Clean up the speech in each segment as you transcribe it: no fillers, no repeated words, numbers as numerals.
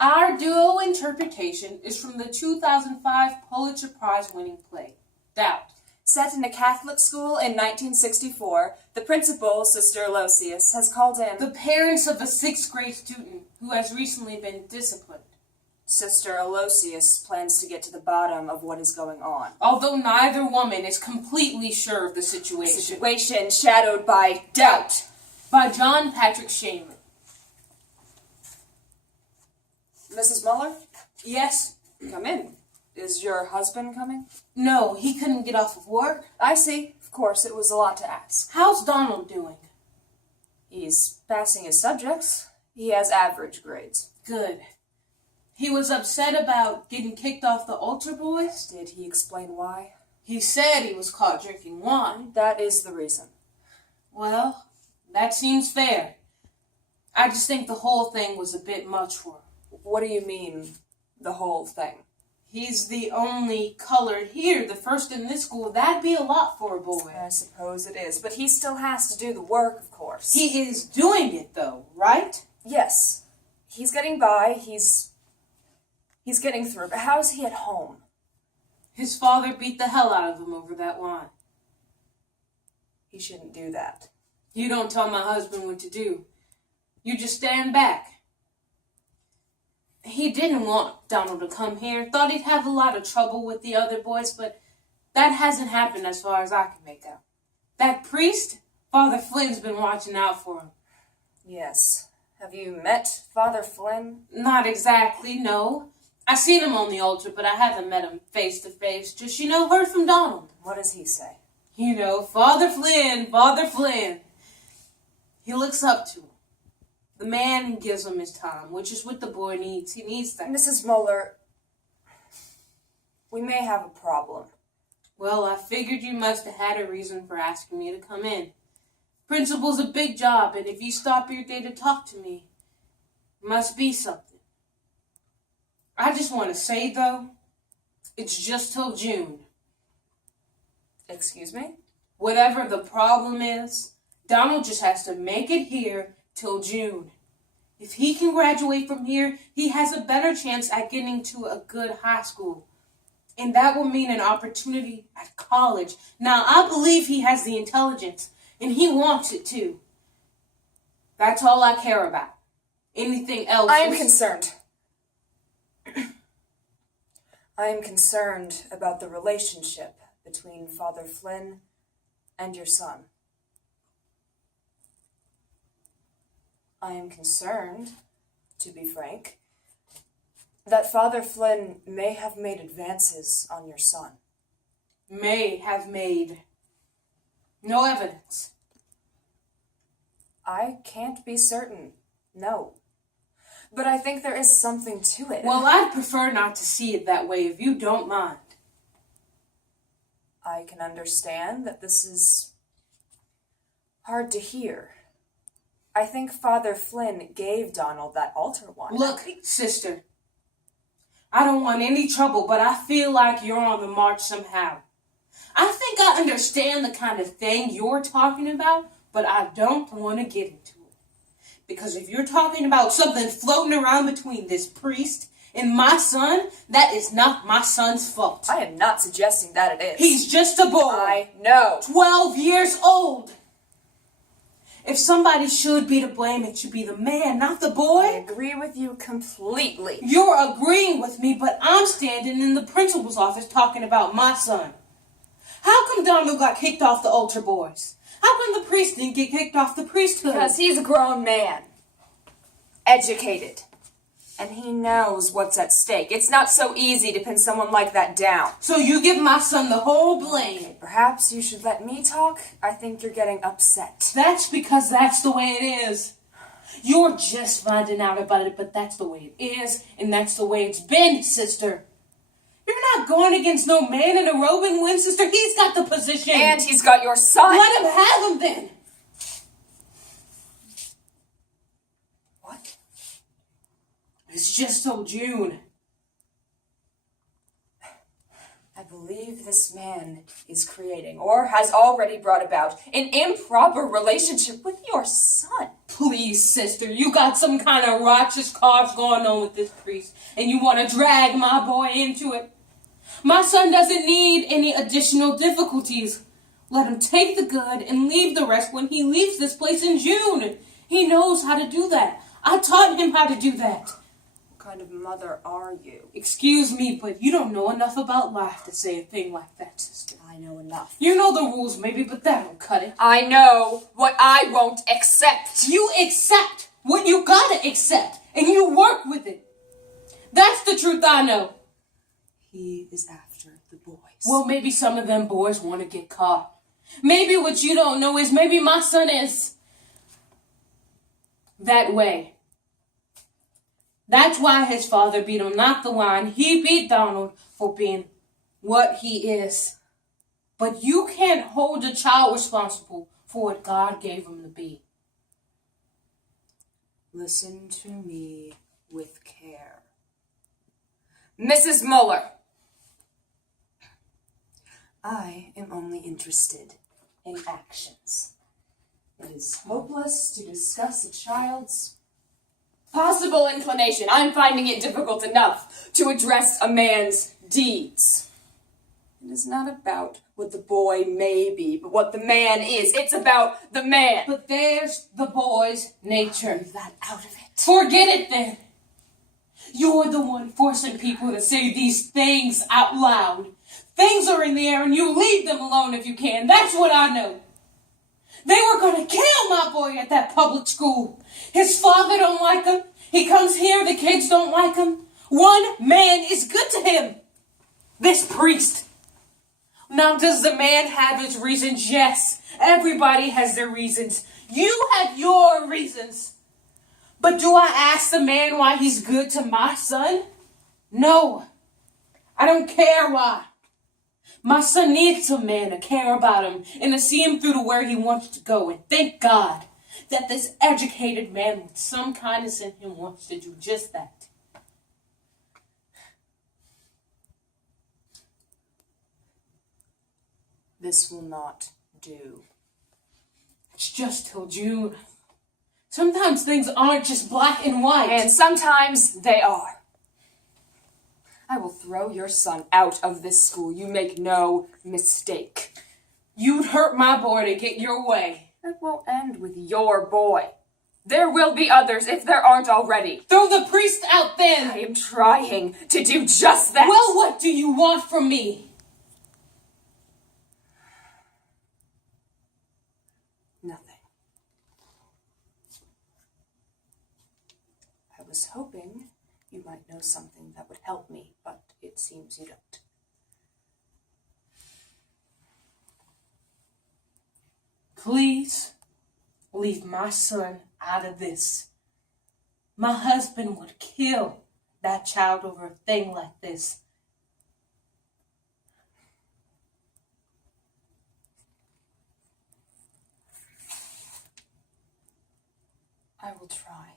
Our duo interpretation is from the 2005 Pulitzer Prize-winning play, Doubt. Set in a Catholic school in 1964, the principal, Sister Aloysius, has called in the parents of a 6th grade student who has recently been disciplined. Sister Aloysius plans to get to the bottom of what is going on. Although neither woman is completely sure of the situation. Situation shadowed by doubt. By John Patrick Shamer. Mrs. Muller? Yes? Come in. Is your husband coming? No, he couldn't get off of work. I see. Of course, it was a lot to ask. How's Donald doing? He's passing his subjects. He has average grades. Good. He was upset about getting kicked off the altar boys. Did he explain why? He said he was caught drinking wine. That is the reason. Well, that seems fair. I just think the whole thing was a bit much for him. What do you mean, the whole thing? He's the only colored here, the first in this school. That'd be a lot for a boy. I suppose it is, but he still has to do the work, of course. He is doing it, though, right? Yes. He's getting by. He's getting through. But how is he at home? His father beat the hell out of him over that wine. He shouldn't do that. You don't tell my husband what to do. You just stand back. He didn't want Donald to come here. Thought he'd have a lot of trouble with the other boys, but that hasn't happened as far as I can make out. That priest, Father Flynn's been watching out for him. Yes. Have you met Father Flynn? Not exactly, no. I seen him on the altar, but I haven't met him face to face. Just, heard from Donald. What does he say? Father Flynn, Father Flynn. He looks up to him. The man gives him his time, which is what the boy needs. He needs that. Mrs. Muller, we may have a problem. Well, I figured you must have had a reason for asking me to come in. Principal's a big job, and if you stop your day to talk to me, it must be something. I just want to say, though, it's just till June. Excuse me? Whatever the problem is, Donald just has to make it here till June. If he can graduate from here, he has a better chance at getting to a good high school. And that will mean an opportunity at college. Now, I believe he has the intelligence, and he wants it too. That's all I care about. Anything else I am concerned. I am concerned about the relationship between Father Flynn and your son. I am concerned, to be frank, that Father Flynn may have made advances on your son. May have made. No evidence. I can't be certain, no. But I think there is something to it. Well, I'd prefer not to see it that way, if you don't mind. I can understand that this is hard to hear. I think Father Flynn gave Donald that altar wine. Look, sister, I don't want any trouble, but I feel like you're on the march somehow. I think I understand the kind of thing you're talking about, but I don't want to get into it. Because if you're talking about something floating around between this priest and my son, that is not my son's fault. I am not suggesting that it is. He's just a boy. I know. 12 years old. If somebody should be to blame, it should be the man, not the boy. I agree with you completely. You're agreeing with me, but I'm standing in the principal's office talking about my son. How come Donald got kicked off the altar boys? How come the priest didn't get kicked off the priesthood? Because he's a grown man. Educated. And he knows what's at stake. It's not so easy to pin someone like that down. So you give my son the whole blame. Perhaps you should let me talk. I think you're getting upset. That's because that's the way it is. You're just finding out about it, but that's the way it is, and that's the way it's been, sister. You're not going against no man in a robe and win, sister. He's got the position. And he's got your son. Let him have him then. What? It's just till June. I believe this man is creating, or has already brought about, an improper relationship with your son. Please, sister, you got some kind of righteous cause going on with this priest, and you want to drag my boy into it. My son doesn't need any additional difficulties. Let him take the good and leave the rest when he leaves this place in June. He knows how to do that. I taught him how to do that. What kind of mother are you? Excuse me, but you don't know enough about life to say a thing like that, sister. I know enough. You know the rules, maybe, but that don't cut it. I know what I won't accept. You accept what you gotta accept, and you work with it. That's the truth I know. He is after the boys. Well, maybe some of them boys want to get caught. Maybe what you don't know is maybe my son is that way. That's why his father beat him, not the wine. He beat Donald for being what he is. But you can't hold a child responsible for what God gave him to be. Listen to me with care. Mrs. Muller, I am only interested in actions. It is hopeless to discuss a child's possible inclination. I'm finding it difficult enough to address a man's deeds. It is not about what the boy may be, but what the man is. It's about the man. But there's the boy's nature. Leave that out of it. Forget it then. You're the one forcing people to say these things out loud. Things are in the air and you leave them alone if you can. That's what I know. They were going to kill my boy at that public school. His father don't like him. He comes here, the kids don't like him. One man is good to him. This priest. Now, does the man have his reasons? Yes. Everybody has their reasons. You have your reasons. But do I ask the man why he's good to my son? No. I don't care why. My son needs a man to care about him and to see him through to where he wants to go. And thank God that this educated man with some kindness in him wants to do just that. This will not do. It's just till June. Sometimes things aren't just black and white. And sometimes they are. I will throw your son out of this school. You make no mistake. You'd hurt my boy to get your way. It won't end with your boy. There will be others if there aren't already. Throw the priest out then. I am trying to do just that. Well, what do you want from me? Nothing. I was hoping you might know something that would help me, but it seems you don't. Please leave my son out of this. My husband would kill that child over a thing like this. I will try.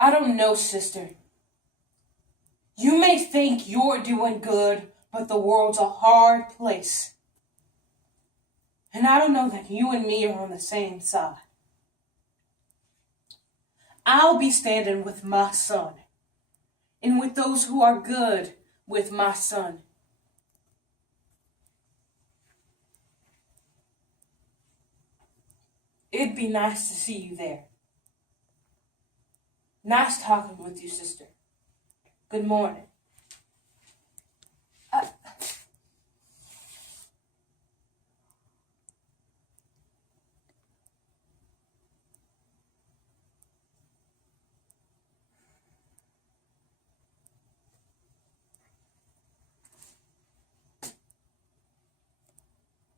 I don't know, sister. You may think you're doing good, but the world's a hard place. And I don't know that you and me are on the same side. I'll be standing with my son, and with those who are good with my son. It'd be nice to see you there. Nice talking with you, sister. Good morning.